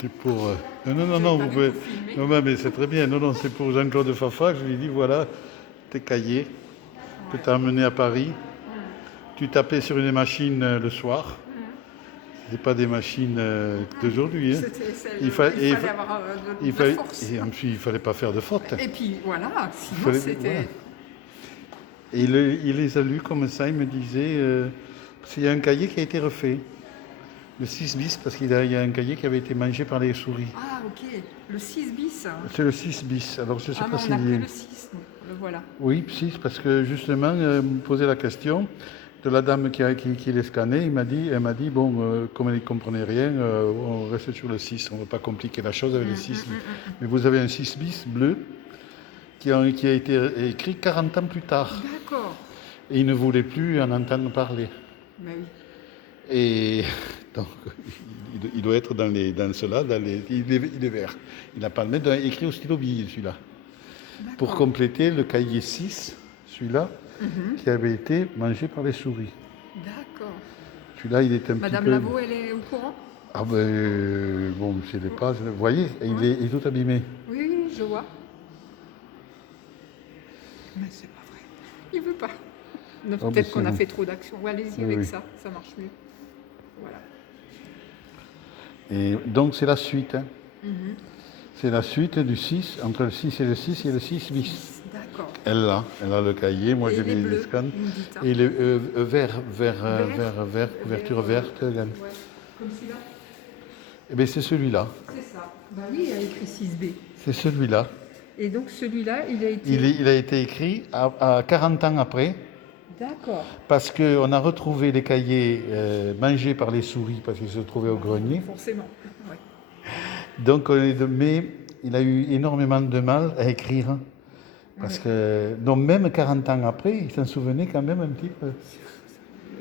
C'est pour. Non, vous pouvez. Non, mais c'est très bien. Non, c'est pour Jean-Claude Fafa. Je lui ai dit voilà, tes cahiers que tu as amenés à Paris. Tu tapais sur une machine le soir. Ce pas des machines d'aujourd'hui. Hein. Il fallait avoir de la force. Et ensuite, il ne fallait pas faire de faute. Et puis voilà, sinon c'était. Voilà. Et il les a lus comme ça. Il me disait il y a un cahier qui a été refait. Le 6 bis, parce qu'il y a un cahier qui avait été mangé par les souris. Ah, ok. Le 6 bis. C'est le 6 bis. Alors, je sais pas on a pris le 6, donc le voilà. Oui, 6, parce que justement, me posait la question de la dame qui les scannait. Elle m'a dit, bon, comme elle ne comprenait rien, on reste sur le 6. On ne va pas compliquer la chose avec le 6. Mais vous avez un 6 bis bleu qui a été écrit 40 ans plus tard. D'accord. Et il ne voulait plus en entendre parler. Ben oui. Et donc, il doit être dans cela, il est vert. Il n'a pas le mettre écrit au stylo bille, celui-là. Pour compléter le cahier 6, celui-là, qui avait été mangé par les souris. D'accord. Celui-là, il est un Madame petit peu... Lavaux, elle est au courant? Ah ben, bon, je ne sais pas. Vous voyez, il est tout abîmé. Oui, je vois. Mais c'est pas vrai. Il veut pas. Peut-être qu'on a fait trop d'actions. Allez-y avec ça marche mieux. Voilà. Et donc, c'est la suite. Hein. C'est la suite du 6, entre le 6 et le 6, et le 6 bis. D'accord. Elle a le cahier, moi j'ai les scans. Et le vert, couverture verte. Ouais. Comme celui-là? Eh bien, c'est celui-là. C'est ça. Bah oui, il y a écrit 6B. C'est celui-là. Et donc celui-là, il a été... Il a été écrit à 40 ans après. D'accord. Parce qu'on a retrouvé les cahiers mangés par les souris, parce qu'ils se trouvaient au grenier. Forcément, ouais. Donc, mais il a eu énormément de mal à écrire. Parce que, donc même 40 ans après, il s'en souvenait quand même un petit peu.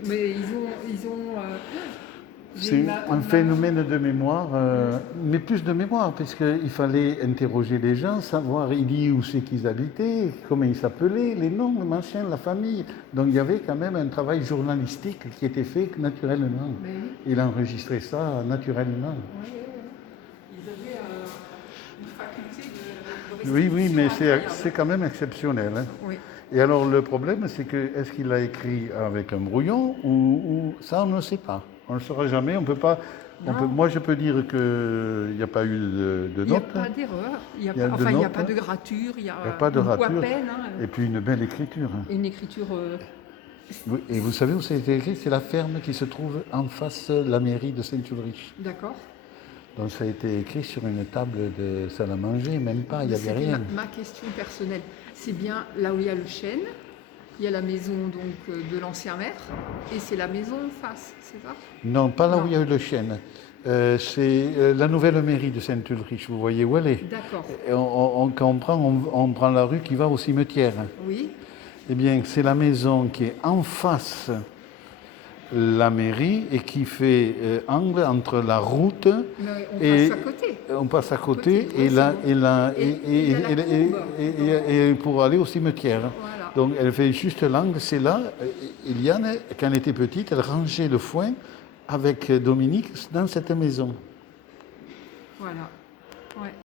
Mais ils ont c'est un phénomène de mémoire, mais plus de mémoire, puisqu'il fallait interroger les gens, savoir où c'est qu'ils habitaient, comment ils s'appelaient, les noms, le machin, la famille. Donc il y avait quand même un travail journalistique qui était fait naturellement. Oui. Il enregistrait ça naturellement. Oui. Ils avaient une faculté de Oui, mais c'est quand même exceptionnel. Hein. Oui. Et alors le problème, c'est que est-ce qu'il l'a écrit avec un brouillon ou ça, on ne sait pas. On ne le saura jamais. On peut pas. Moi, je peux dire qu'il n'y a pas eu de notes. Il n'y a pas d'erreur. Il n'y a pas de gratture. Il n'y a pas de rature. À peine. Hein. Et puis une belle écriture. Une écriture. Et vous savez où ça a été écrit? C'est la ferme qui se trouve en face de la mairie de Saint-Ulrich. D'accord. Donc ça a été écrit sur une table de salle à manger, même pas, il n'y avait rien. Ma question personnelle, c'est bien là où il y a le chêne, il y a la maison donc de l'ancien maire, et c'est la maison en face, c'est ça? Non, pas là où il y a eu le chêne. C'est la nouvelle mairie de Saint-Ulrich, vous voyez où elle est? D'accord. Quand on prend la rue qui va au cimetière. Oui. Eh bien, c'est la maison qui est en face la mairie et qui fait angle entre la route et on passe à côté et pour aller au cimetière. Voilà. Donc elle fait juste l'angle, c'est là. Eliane, quand elle était petite, elle rangeait le foin avec Dominique dans cette maison. Voilà. Ouais.